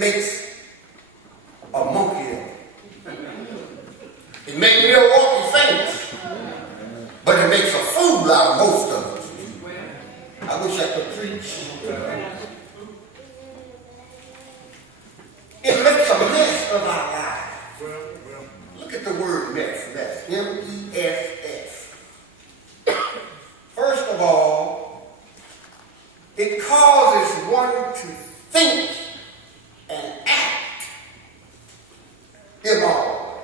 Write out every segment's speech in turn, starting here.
makes a monkey of it. It makes Milwaukee famous, but it makes a fool out of most of us. I wish I could preach. It makes a mess of our lives. Look at the word mess. M-E-S-S. First of all, it causes one to think and act immoral.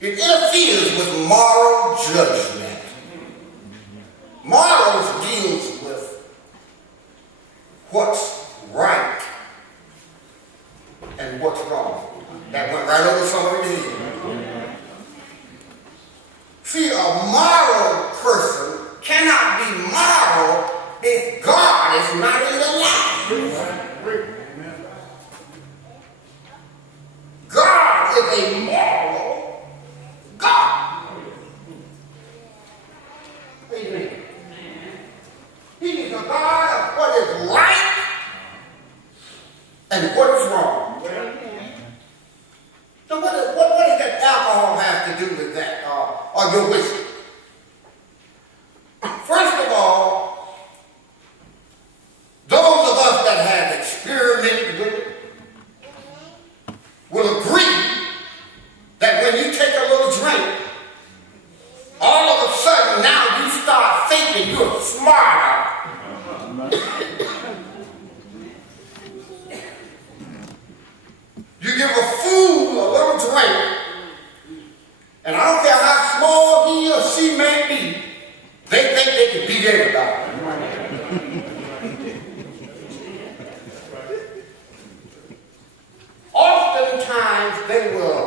It interferes with moral judgment. Morals deals with what's right and what's wrong. That went right over somebody's head. See, a moral person cannot be moral if God is not in the life. God is a moral God. Amen. He is a God of what is right and what is wrong. So what does that alcohol have to do with that, or your whiskey? First of all, those of us that have experimented with it will agree that when you take a little drink, all of a sudden now you start thinking you're smarter. You give a fool a little drink, and I don't care how small he or she may be, they think they can beat everybody. Oftentimes they will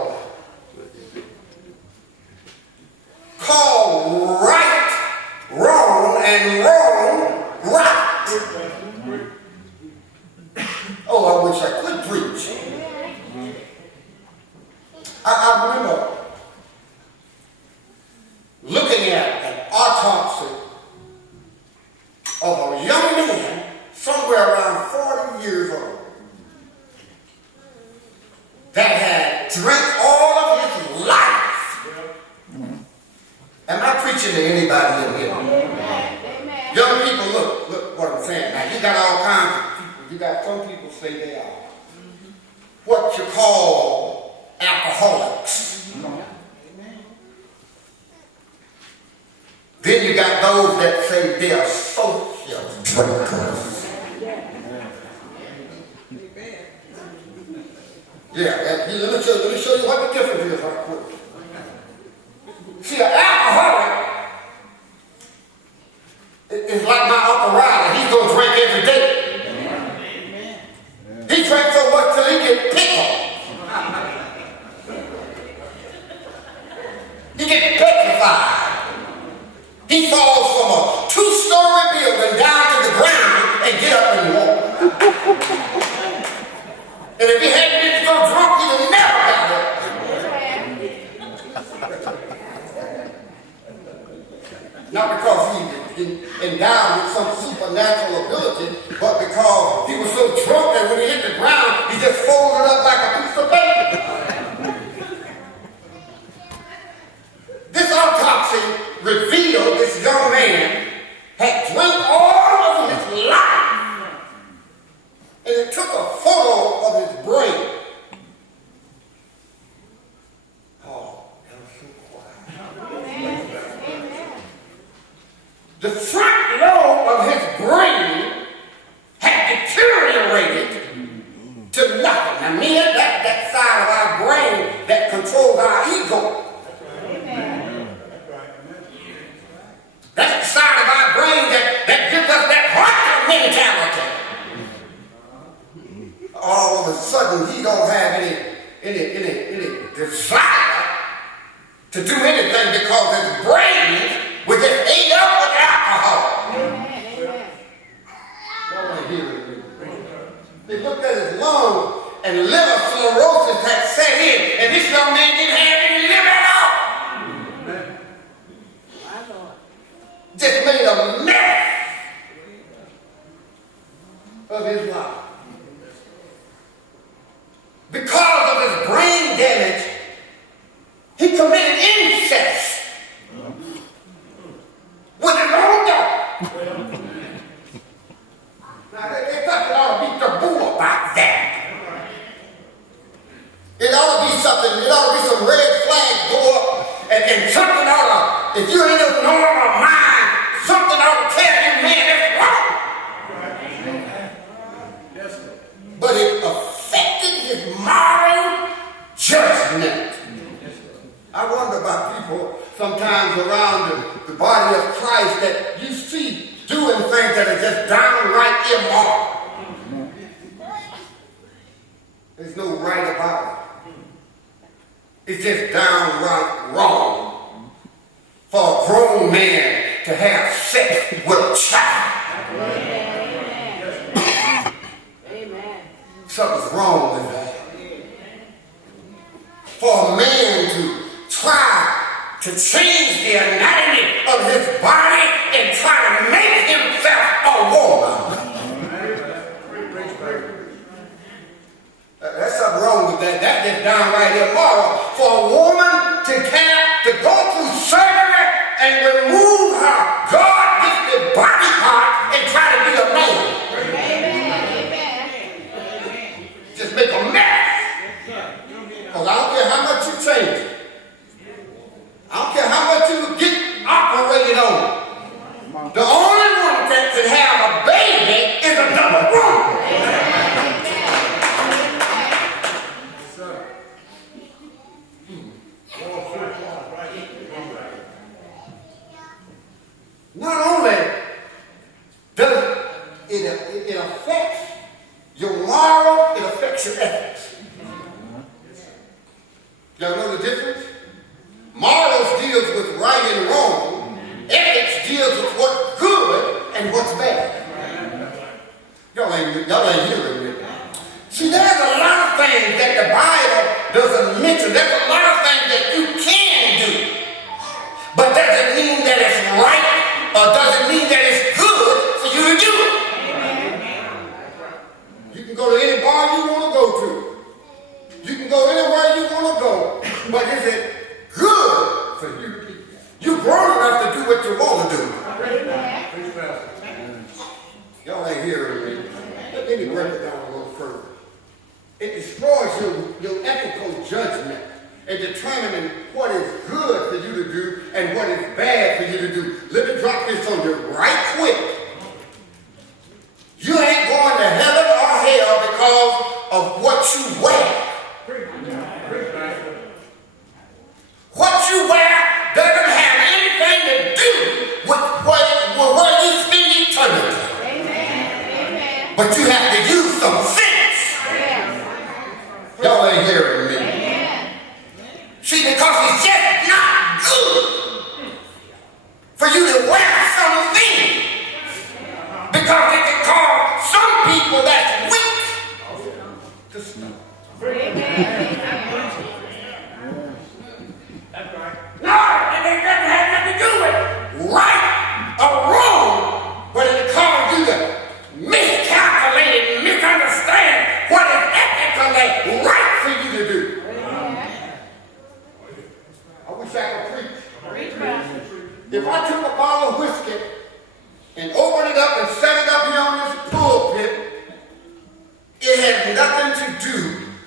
call right wrong and wrong right. Oh, I wish I could preach. I remember looking at an autopsy of a young man somewhere around 40 years old that had drank all of his life. Am I preaching to anybody in here? Amen. Young people, look what I'm saying. Now, you got all kinds of people. You got some people say they are what you call alcoholics. Then you got those that say they are social drinkers. Yeah, let me show you what the difference is right quick. See, an alcoholic is like my Uncle Riley. He's going to drink every day. He drinks so much till he gets pickled. He gets petrified. He falls from a 2-story building down to the ground and get up and walk. And if he hadn't been so drunk, he'd have never got up. Not because he endowed with some supernatural ability, but because he was so drunk that when he hit the ground, he just folded up like a piece of paper. This autopsy revealed this young man had drank all of his life. And it took a photo of his brain. Oh, that was so quiet. The front lobe of his brain had deteriorated to nothing. Now, men, that side of our brain that controls our ego. That's the side of our brain that gives us that hunter mentality. All of a sudden, he don't have any desire to do anything because his brain was just ate up with alcohol. Amen. They looked at his lungs and liver cirrhosis had set in, and this young man didn't have any liver at all. Just made a mess of his life. heart or mind, something ought to tell you, man, that's wrong. But it affected his moral judgment. I wonder about people sometimes around the body of Christ that you see doing things that are just downright immoral. There's no right about it. It's just downright wrong for a grown man to have sex with a child. Amen. Something's wrong with that. For a man to try to change the anatomy of his body and try to make himself a woman. There's something wrong with that. That's just downright immoral. For a woman to go through surgery and remove her God-gifted body part and try to be a man. Amen. Just make a mess. Because I don't care how much you change it. I don't care how much you get operated on. The only one that can have a baby is another woman. Not only does it affects your moral, it affects your ethics. Y'all know the difference? Morals deals with right and wrong. Ethics deals with what's good and what's bad. Y'all ain't hearing me. See, there's a lot of things that the Bible doesn't mention. There's a lot of things that you can do. But doesn't mean that it's right or doesn't mean that it's good for you to do it. You can go to any bar you want to go to. You can go anywhere you want to go. But is it good for you? You're grown enough to do what you want to do. Y'all ain't hearing me. Let me break it down a little further. It destroys your ethical judgment in determining what is good for you to do and what is bad for you to do. Let me drop this on you right quick. You ain't going to heaven or hell because of what you wear. What you wear doesn't have anything to do with where you spend eternity. Amen. But you have to use some sense. Yes. Y'all ain't hearing me. Amen. See, because it's just not good for you to wear something. Because it can cause some people that's weak to snow. Amen. No, it doesn't have nothing to do with right or wrong, but it causes you to miscalculate and misunderstand what is ethically right for you to do. I wish I could preach. If I took a bottle of whiskey and opened it up and set it up here on this pulpit, it has nothing to do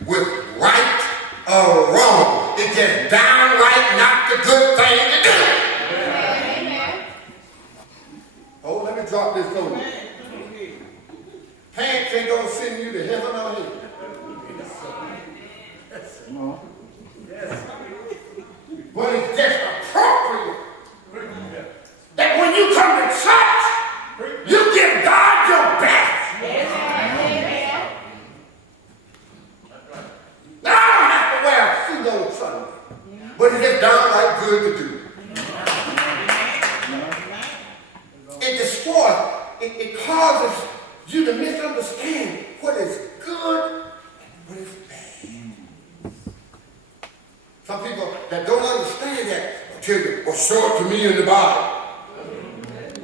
with right or wrong. It's just downright not the good thing to do. Amen. Oh, let me drop this on you. Pants ain't gonna send you to heaven or hell. But it's just appropriate that when you come to church, you give God your best. Now I don't have to wear a suit on Sunday, but it's just downright good to do. It destroys, it causes you to misunderstand what is good and what is bad. Some people that don't understand that will tell you, well, show it to me in the Bible.